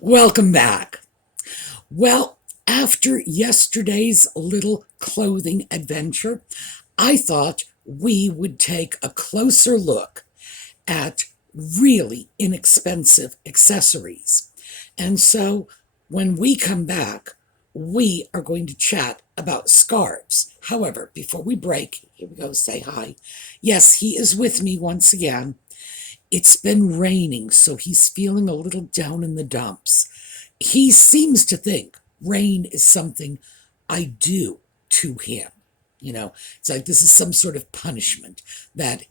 Welcome back. Well, after yesterday's little clothing adventure, I thought we would take a closer look at really inexpensive accessories. And so when we come back, we are going to chat about scarves. However, before we break, here we go, say hi. Yes, he is with me once again. It's been raining, so he's feeling a little down in the dumps. He seems to think rain is something I do to him. It's like this is some sort of punishment that,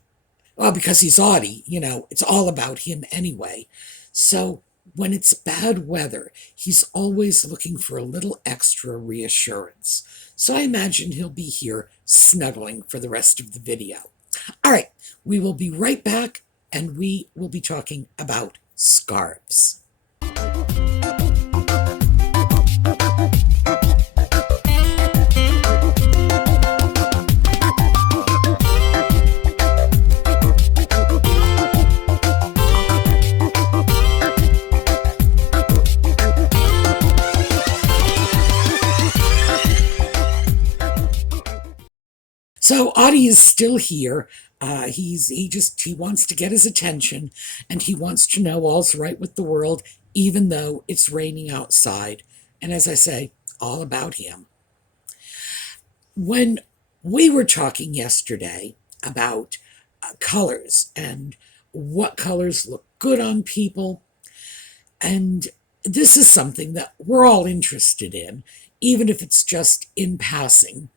well, because he's Audie, it's all about him anyway. So when it's bad weather, he's always looking for a little extra reassurance. So I imagine he'll be here snuggling for the rest of the video. All right, we will be right back, and we will be talking about scarves. So Audie is still here. He wants to get his attention, and he wants to know all's right with the world, even though it's raining outside. And as I say, all about him. When we were talking yesterday about colors and what colors look good on people, and this is something that we're all interested in, even if it's just in passing.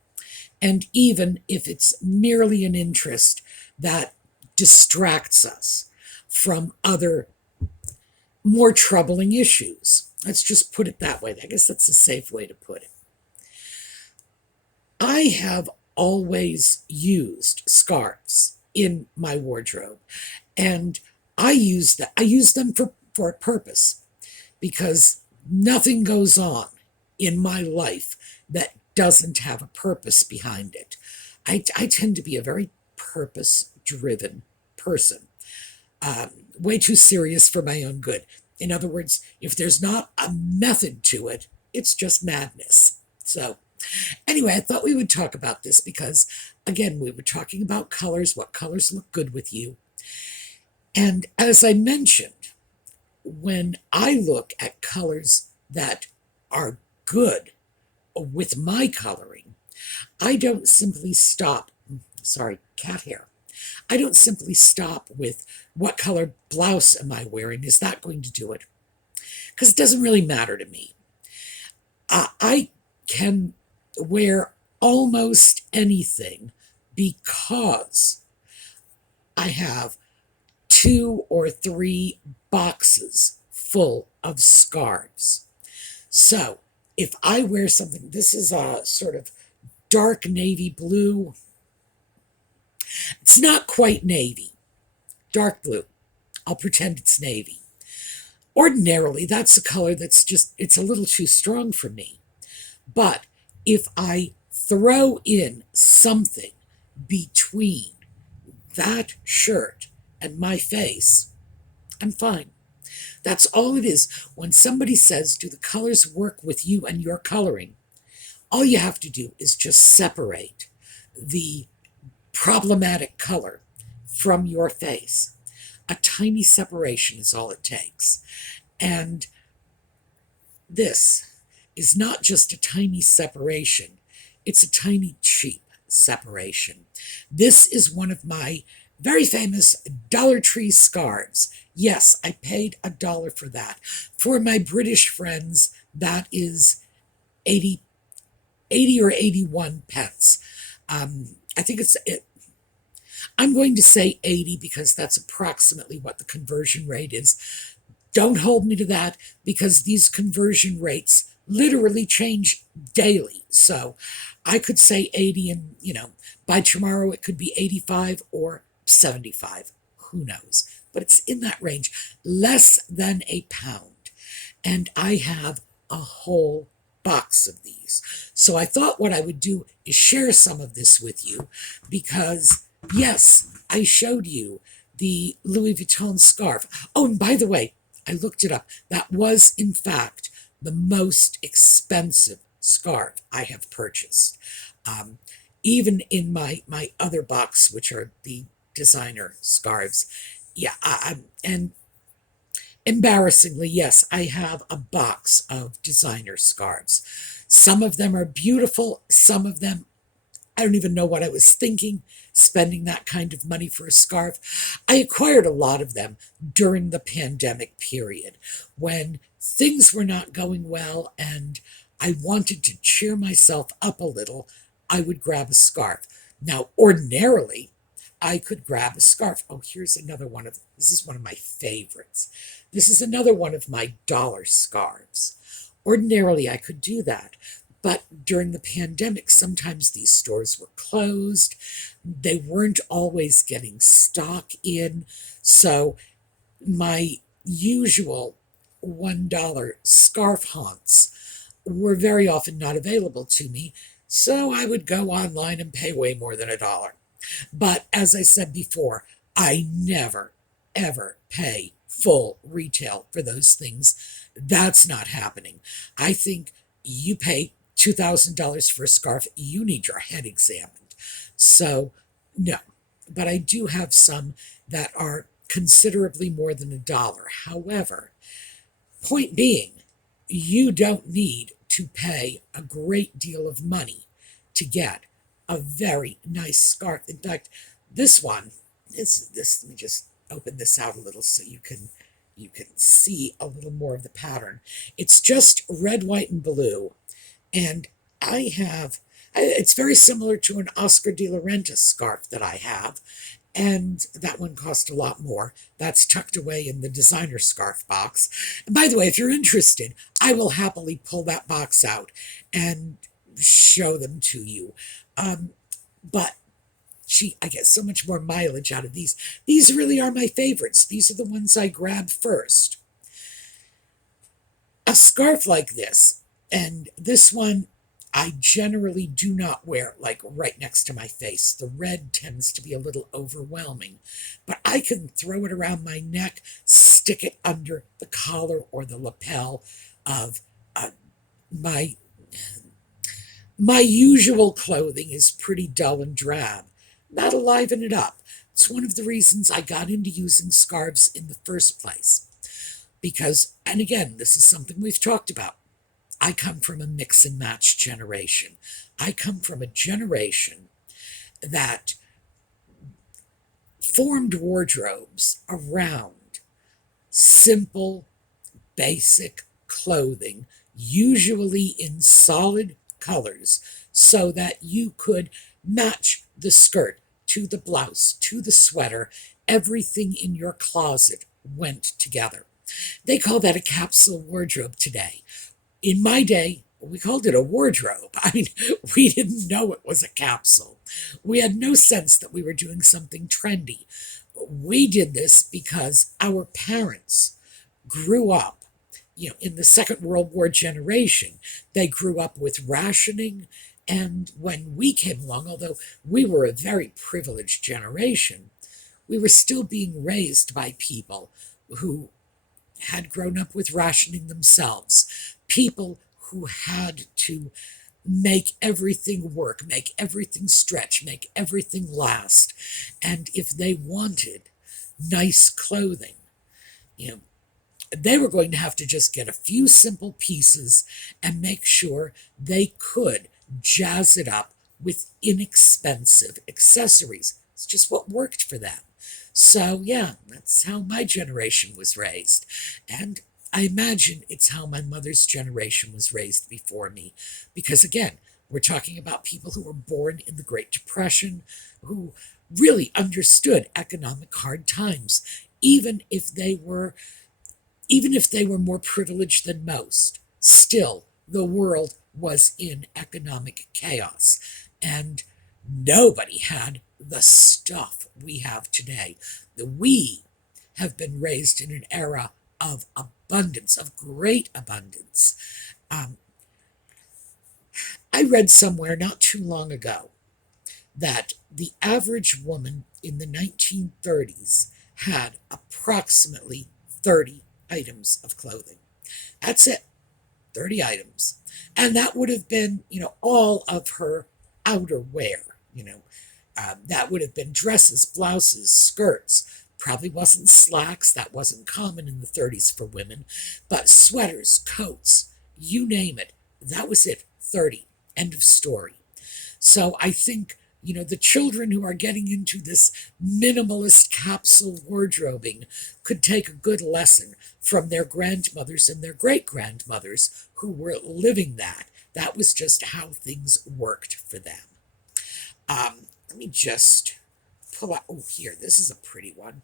And even if it's merely an interest that distracts us from other more troubling issues. Let's just put it that way. I guess that's a safe way to put it. I have always used scarves in my wardrobe, and I use them for a purpose, because nothing goes on in my life that doesn't have a purpose behind it. I tend to be a very purpose-driven person, way too serious for my own good. In other words, if there's not a method to it, it's just madness. So anyway, I thought we would talk about this because, again, we were talking about colors, what colors look good with you. And as I mentioned, when I look at colors that are good with my coloring, I don't simply stop, cat hair. I don't simply stop with what color blouse am I wearing. Is that going to do it? Because it doesn't really matter to me. I can wear almost anything because I have 2 or 3 boxes full of scarves. So if I wear something, this is a sort of dark navy blue. It's not quite navy, dark blue. I'll pretend it's navy. Ordinarily, that's a color it's a little too strong for me. But if I throw in something between that shirt and my face, I'm fine. That's all it is. When somebody says, do the colors work with you and your coloring? All you have to do is just separate the problematic color from your face. A tiny separation is all it takes. And this is not just a tiny separation, it's a tiny cheap separation. This is one of my very famous Dollar Tree scarves. Yes, I paid $1 for that. For my British friends, that is 80 or 81 pence. I think I'm going to say 80 because that's approximately what the conversion rate is. Don't hold me to that, because these conversion rates literally change daily. So I could say 80 and, by tomorrow it could be 85 or 75. Who knows? But it's in that range, less than £1. And I have a whole box of these. So I thought what I would do is share some of this with you, because yes, I showed you the Louis Vuitton scarf. Oh, and by the way, I looked it up. That was, in fact, the most expensive scarf I have purchased. Um, Even in my other box, which are the designer scarves. Yeah, and embarrassingly, yes, I have a box of designer scarves. Some of them are beautiful, some of them I don't even know what I was thinking, spending that kind of money for a scarf. I acquired a lot of them during the pandemic period when things were not going well and I wanted to cheer myself up a little. I would grab a scarf. Now, ordinarily, I could grab a scarf. Oh, here's another one of, this is one of my favorites. This is another one of my dollar scarves. Ordinarily, I could do that. But during the pandemic, sometimes these stores were closed. They weren't always getting stock in. So my usual $1 scarf haunts were very often not available to me. So I would go online and pay way more than $1. But as I said before, I never, ever pay full retail for those things. That's not happening. I think you pay $2,000 for a scarf, you need your head examined. So, no. But I do have some that are considerably more than $1. However, point being, you don't need to pay a great deal of money to get a very nice scarf. In fact, this one is this. Let me just open this out a little so you can see a little more of the pattern. It's just red, white, and blue, and it's very similar to an Oscar de la Renta scarf that I have, and that one cost a lot more. That's tucked away in the designer scarf box. And by the way, if you're interested, I will happily pull that box out and show them to you. But I get so much more mileage out of these. These really are my favorites. These are the ones I grab first. A scarf like this, and this one I generally do not wear like right next to my face. The red tends to be a little overwhelming, but I can throw it around my neck, stick it under the collar or the lapel of my usual clothing is pretty dull and drab. That'll liven it up. It's one of the reasons I got into using scarves in the first place. Because, and again, this is something we've talked about, I come from a mix and match generation. I come from a generation that formed wardrobes around simple, basic clothing, usually in solid colors, so that you could match the skirt to the blouse, to the sweater. Everything in your closet went together. They call that a capsule wardrobe today. In my day, we called it a wardrobe. I mean, we didn't know it was a capsule. We had no sense that we were doing something trendy. We did this because our parents grew up, in the Second World War generation. They grew up with rationing. And when we came along, although we were a very privileged generation, we were still being raised by people who had grown up with rationing themselves, people who had to make everything work, make everything stretch, make everything last. And if they wanted nice clothing, they were going to have to just get a few simple pieces and make sure they could jazz it up with inexpensive accessories. It's just what worked for them. So, yeah, that's how my generation was raised. And I imagine it's how my mother's generation was raised before me. Because, again, we're talking about people who were born in the Great Depression, who really understood economic hard times, even if they were more privileged than most. Still, the world was in economic chaos, and nobody had the stuff we have today. We have been raised in an era of abundance, of great abundance. I read somewhere not too long ago that the average woman in the 1930s had approximately $30 items of clothing. That's it, 30 items. And that would have been, all of her outerwear, that would have been dresses, blouses, skirts. Probably wasn't slacks. That wasn't common in the 30s for women. But sweaters, coats, you name it. That was it. 30. End of story. So I think, the children who are getting into this minimalist capsule wardrobing could take a good lesson from their grandmothers and their great-grandmothers who were living that. That was just how things worked for them. Let me just pull out, here, this is a pretty one.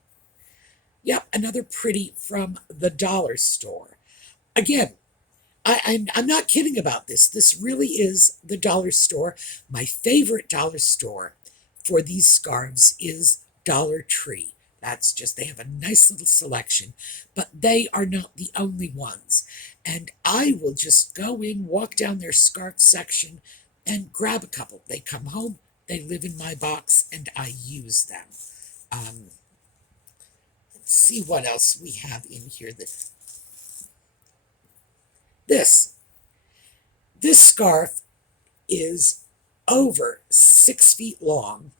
Yep, another pretty from the dollar store. Again, I'm not kidding about this. This really is the dollar store. My favorite dollar store for these scarves is Dollar Tree. That's just, they have a nice little selection, but they are not the only ones. And I will just go in, walk down their scarf section, and grab a couple. They come home, they live in my box, and I use them. Let's see what else we have in here. This scarf is over 6 feet long.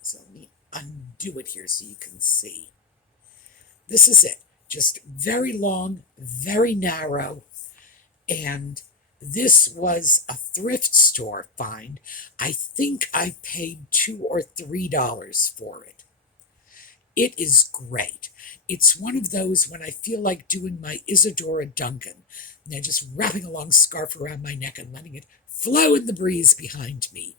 So let me undo it here so you can see. This is it. Just very long, very narrow, and this was a thrift store find. I think I paid $2 or $3 for it. It is great. It's one of those when I feel like doing my Isadora Duncan, and then just wrapping a long scarf around my neck and letting it flow in the breeze behind me.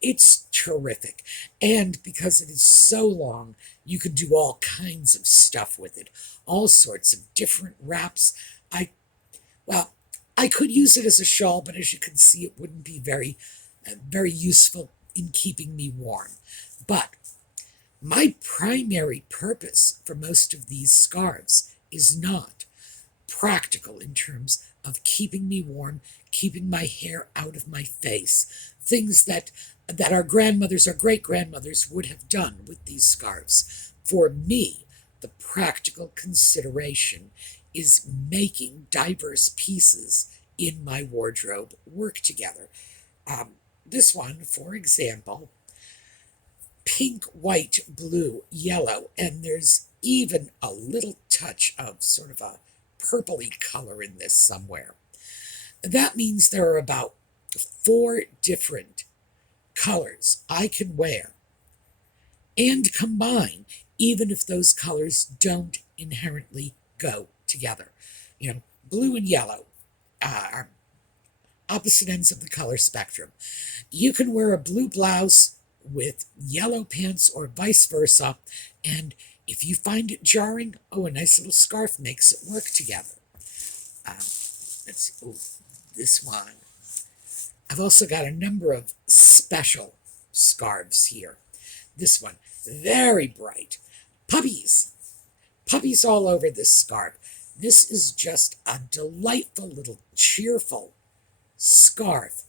It's terrific. And because it is so long, you could do all kinds of stuff with it. All sorts of different wraps. I could use it as a shawl, but as you can see, it wouldn't be very useful in keeping me warm. But my primary purpose for most of these scarves is not practical in terms of keeping me warm, keeping my hair out of my face, things that our grandmothers or great-grandmothers would have done with these scarves. For me, the practical consideration is making diverse pieces in my wardrobe work together. This one, for example, pink, white, blue, yellow, and there's even a little touch of sort of a purpley color in this somewhere. That means there are about 4 different colors I can wear and combine, even if those colors don't inherently go together. Blue and yellow are opposite ends of the color spectrum. You can wear a blue blouse with yellow pants or vice versa, and if you find it jarring, a nice little scarf makes it work together. This one. I've also got a number of special scarves here. This one, very bright. Puppies all over this scarf. This is just a delightful little cheerful scarf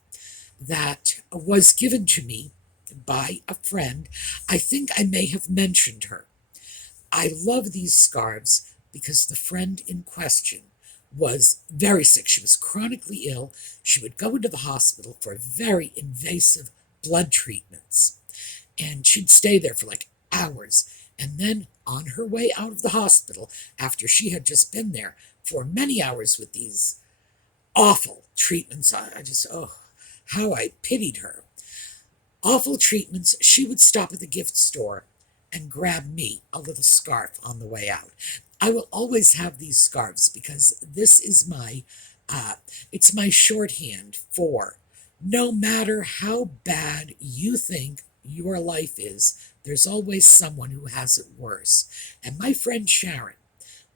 that was given to me by a friend. I think I may have mentioned her. I love these scarves because the friend in question was very sick. She was chronically ill. She would go into the hospital for very invasive blood treatments. And she'd stay there for like hours. And then on her way out of the hospital, after she had just been there for many hours with these awful treatments, how I pitied her. Awful treatments, she would stop at the gift store and grab me a little scarf on the way out. I will always have these scarves because this is it's my shorthand for no matter how bad you think your life is, there's always someone who has it worse. And my friend Sharon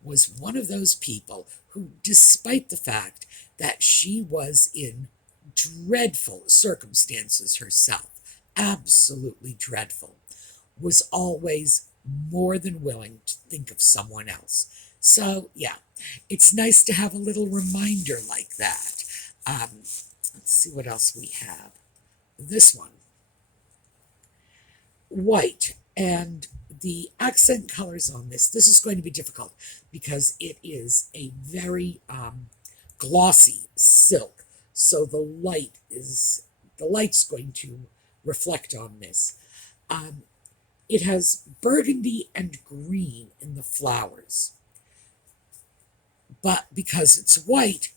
was one of those people who, despite the fact that she was in dreadful circumstances herself, absolutely dreadful, was always more than willing to think of someone else. So, yeah, it's nice to have a little reminder like that. Let's see what else we have. This one. White, And the accent colors on this is going to be difficult because it is a very glossy silk. So the light's going to reflect on this. It has burgundy and green in the flowers, but because it's white,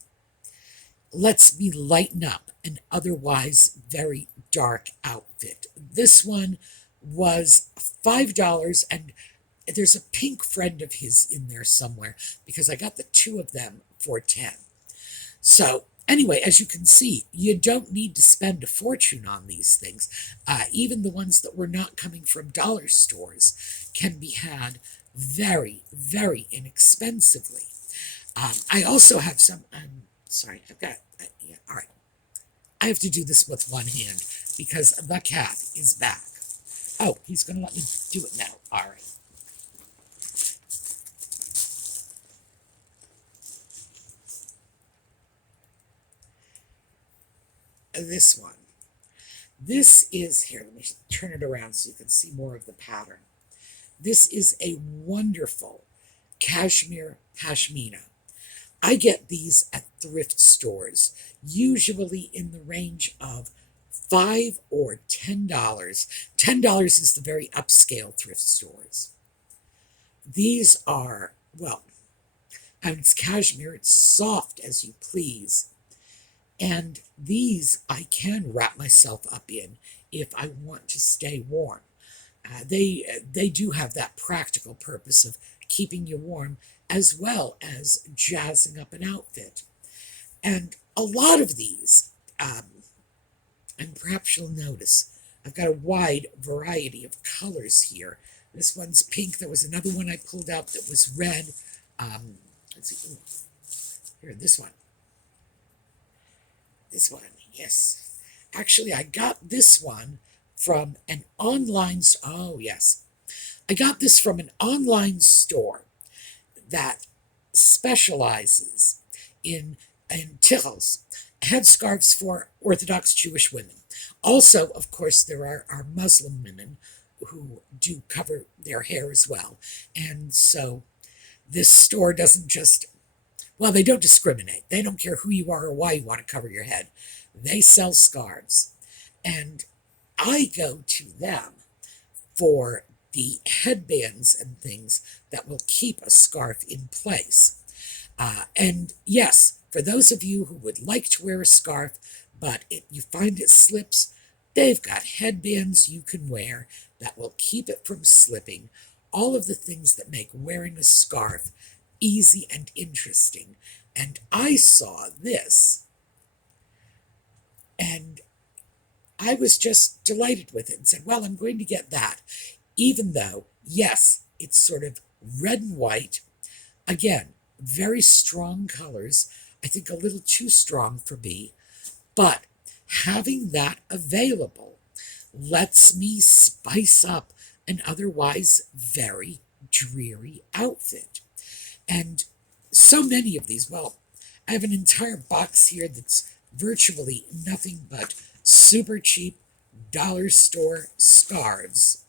lets me lighten up an otherwise very dark outfit. This one was $5, and there's a pink friend of his in there somewhere because I got the two of them for 10. So anyway, as you can see, you don't need to spend a fortune on these things. Even the ones that were not coming from dollar stores can be had very, very inexpensively. I also have some, sorry, I've got, yeah, all right. I have to do this with one hand because the cat is back. Oh, he's going to let me do it now. All right. This one. This is, here, let me turn it around so you can see more of the pattern. This is a wonderful cashmere pashmina. I get these at thrift stores, usually in the range of $5 or $10. $10 is the very upscale thrift stores. These are, well, and it's cashmere, it's soft as you please. And these I can wrap myself up in if I want to stay warm. They do have that practical purpose of keeping you warm as well as jazzing up an outfit. And a lot of these, and perhaps you'll notice, I've got a wide variety of colors here. This one's pink. There was another one I pulled out that was red. Let's see. Ooh. Here, this one. This one, yes. Actually, I got this one from an online, oh yes. I got this from an online store that specializes in tichels, headscarves for Orthodox Jewish women. Also, of course, there are Muslim women who do cover their hair as well. And so this store doesn't just, well, they don't discriminate. They don't care who you are or why you want to cover your head. They sell scarves. And I go to them for the headbands and things that will keep a scarf in place. And yes, for those of you who would like to wear a scarf, but you find it slips, they've got headbands you can wear that will keep it from slipping. All of the things that make wearing a scarf easy and interesting. And I saw this, and I was just delighted with it and said, well, I'm going to get that. Even though, yes, it's sort of red and white. Again, very strong colors. I think a little too strong for me. But having that available lets me spice up an otherwise very dreary outfit. And so many of these, well, I have an entire box here that's virtually nothing but super cheap dollar store scarves.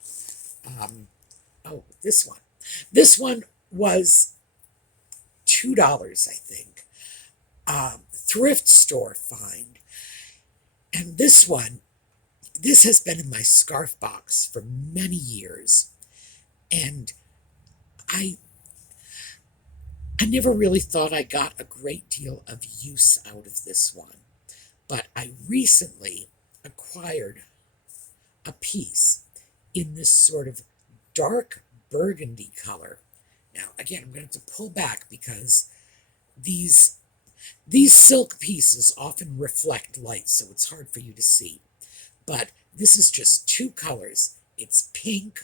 Oh, this one. This one was $2, I think. Thrift store find. And this one, this has been in my scarf box for many years. And I never really thought I got a great deal of use out of this one. But I recently acquired a piece in this sort of dark burgundy color. Now, again, I'm going to have to pull back because these silk pieces often reflect light, so it's hard for you to see. But this is just two colors. It's pink.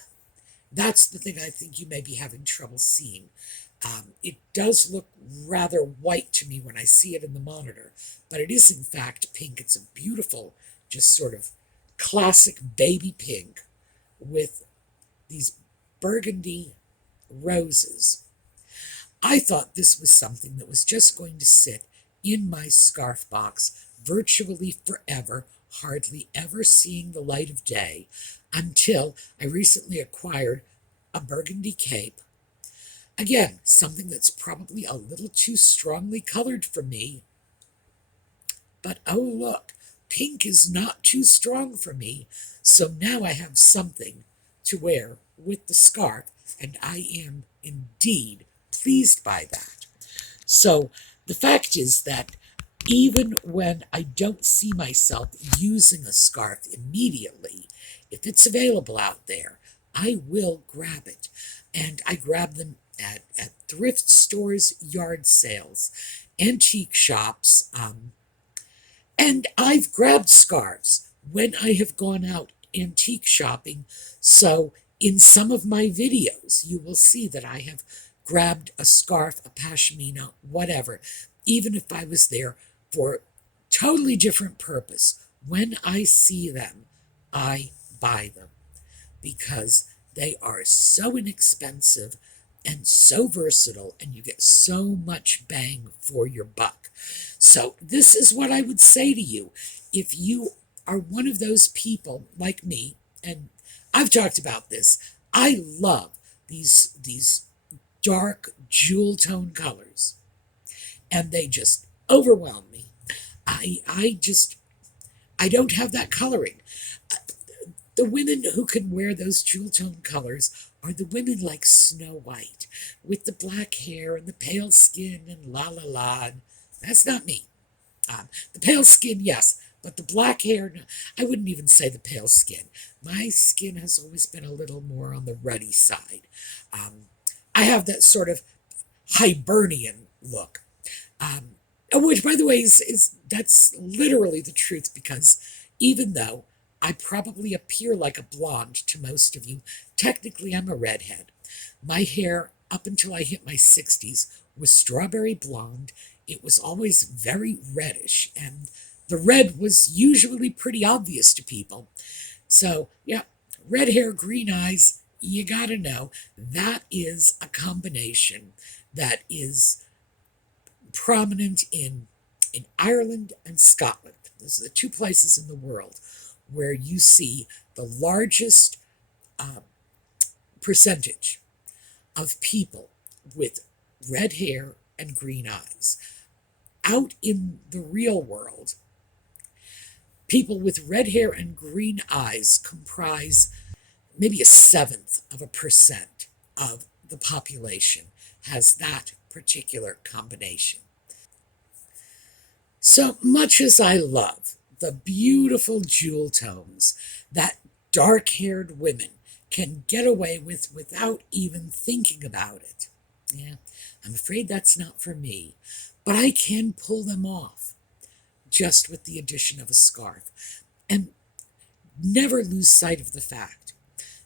That's the thing I think you may be having trouble seeing. It does look rather white to me when I see it in the monitor, but it is in fact pink. It's a beautiful, just sort of classic baby pink with these burgundy roses. I thought this was something that was just going to sit in my scarf box virtually forever, hardly ever seeing the light of day, until I recently acquired a burgundy cape. Again, something that's probably a little too strongly colored for me. But oh look, pink is not too strong for me. So now I have something to wear with the scarf, and I am indeed pleased by that. So the fact is that even when I don't see myself using a scarf immediately, if it's available out there, I will grab it. And I grab them at thrift stores, yard sales, antique shops, and I've grabbed scarves when I have gone out antique shopping. So in some of my videos, you will see that I have grabbed a scarf, a pashmina, whatever, even if I was there for a totally different purpose. When I see them, I buy them because they are so inexpensive and so versatile, and you get so much bang for your buck. So this is what I would say to you. If you are one of those people like me, and I've talked about this, I love these dark jewel tone colors, and they just overwhelm me. I don't have that coloring. The women who can wear those jewel tone colors are the women like Snow White, with the black hair and the pale skin and la la la. That's not me. The pale skin, yes, but the black hair, no. I wouldn't even say the pale skin. My skin has always been a little more on the ruddy side. I have that sort of Hibernian look, which, by the way, is that's literally the truth, because even though I probably appear like a blonde to most of you, technically I'm a redhead. My hair, up until I hit my 60s, was strawberry blonde. It was always very reddish, and the red was usually pretty obvious to people. So, yeah, red hair, green eyes, you gotta know, that is a combination that is prominent in Ireland and Scotland. Those are the two places in the world where you see the largest percentage of people with red hair and green eyes. Out in the real world, people with red hair and green eyes comprise maybe 1/7% of the population has that particular combination. So much as I love the beautiful jewel tones that dark-haired women can get away with without even thinking about it, yeah, I'm afraid that's not for me, but I can pull them off just with the addition of a scarf. And never lose sight of the fact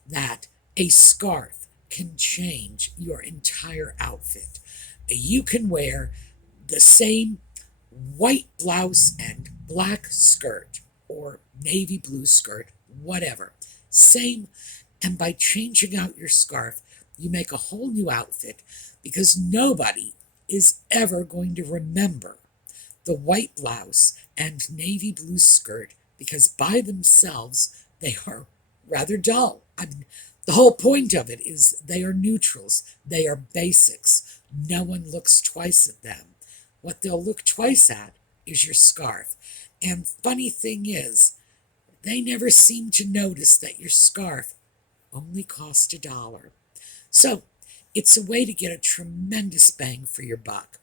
that a scarf can change your entire outfit. You can wear the same white blouse and black skirt or navy blue skirt, whatever. Same, and by changing out your scarf, you make a whole new outfit, because nobody is ever going to remember the white blouse and navy blue skirt, because by themselves they are rather dull. I mean, the whole point of it is they are neutrals, they are basics. No one looks twice at them. What they'll look twice at is your scarf. And funny thing is, they never seem to notice that your scarf only cost $1. So it's a way to get a tremendous bang for your buck.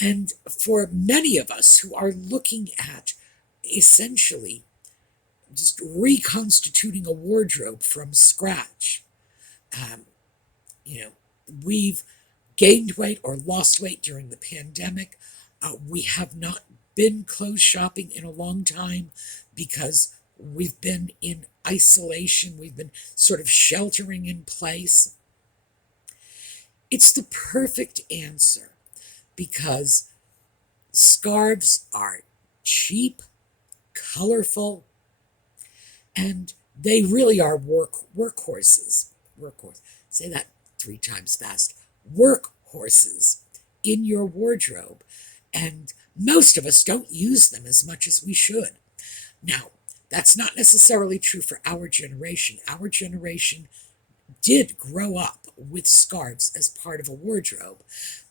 And for many of us who are looking at essentially just reconstituting a wardrobe from scratch, you know, we've gained weight or lost weight during the pandemic. We have not been clothes shopping in a long time because we've been in isolation. We've been sort of sheltering in place. It's the perfect answer, because scarves are cheap, colorful, and they really are workhorses. Say that 3 times fast. Workhorses in your wardrobe. And Most of us don't use them as much as we should. Now, that's not necessarily true for our generation. Our generation did grow up with scarves as part of a wardrobe,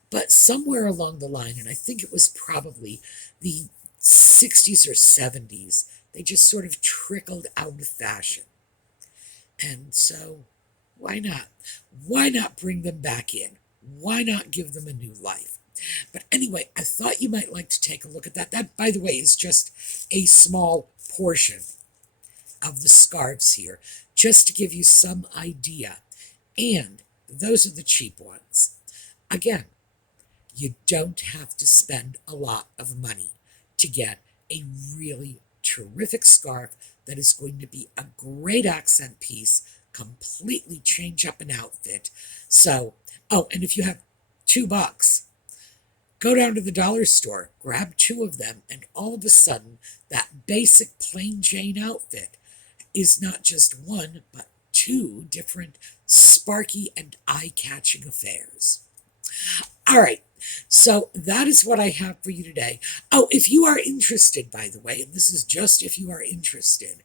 but somewhere along the line, and I think it was probably the 60s or 70s, they just sort of trickled out of fashion. And so, why not? Why not bring them back in? Why not give them a new life? But anyway, I thought you might like to take a look at that. That, by the way, is just a small portion of the scarves here, just to give you some idea. And those are the cheap ones. Again, you don't have to spend a lot of money to get a really terrific scarf that is going to be a great accent piece, completely change up an outfit. So, oh, and if you have $2, go down to the dollar store, grab 2 of them, and all of a sudden, that basic plain Jane outfit is not just 1, but 2 different sparky and eye-catching affairs. All right, so that is what I have for you today. Oh, if you are interested, by the way, and this is just if you are interested,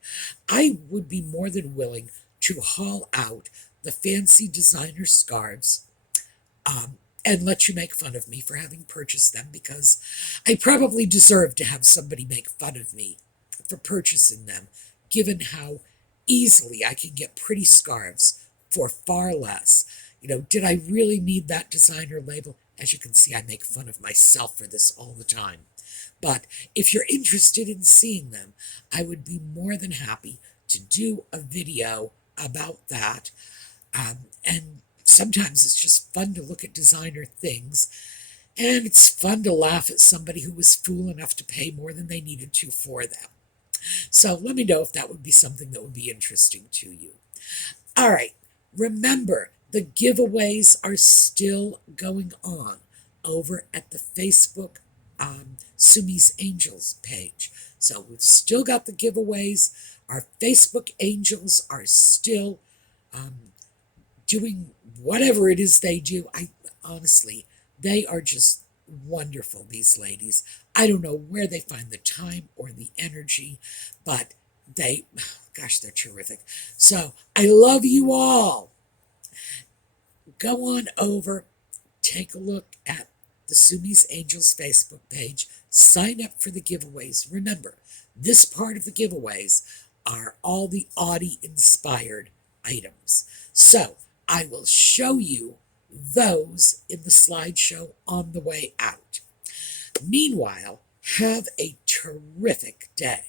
I would be more than willing to haul out the fancy designer scarves and let you make fun of me for having purchased them, because I probably deserve to have somebody make fun of me for purchasing them, given how easily I can get pretty scarves for far less. Did I really need that designer label? As you can see, I make fun of myself for this all the time. But if you're interested in seeing them, I would be more than happy to do a video about that. And sometimes it's just fun to look at designer things, and it's fun to laugh at somebody who was fool enough to pay more than they needed to for them. So let me know if that would be something that would be interesting to you. All right, remember, the giveaways are still going on over at the Facebook Sumi's Angels page. So we've still got the giveaways. Our Facebook Angels are still doing whatever it is they do. Honestly, they are just wonderful, these ladies. I don't know where they find the time or the energy, but gosh, they're terrific. So I love you all. Go on over, take a look at the Sumi's Angels Facebook page, sign up for the giveaways. Remember, this part of the giveaways are all the Audie inspired items. So I will show you those in the slideshow on the way out. Meanwhile, have a terrific day.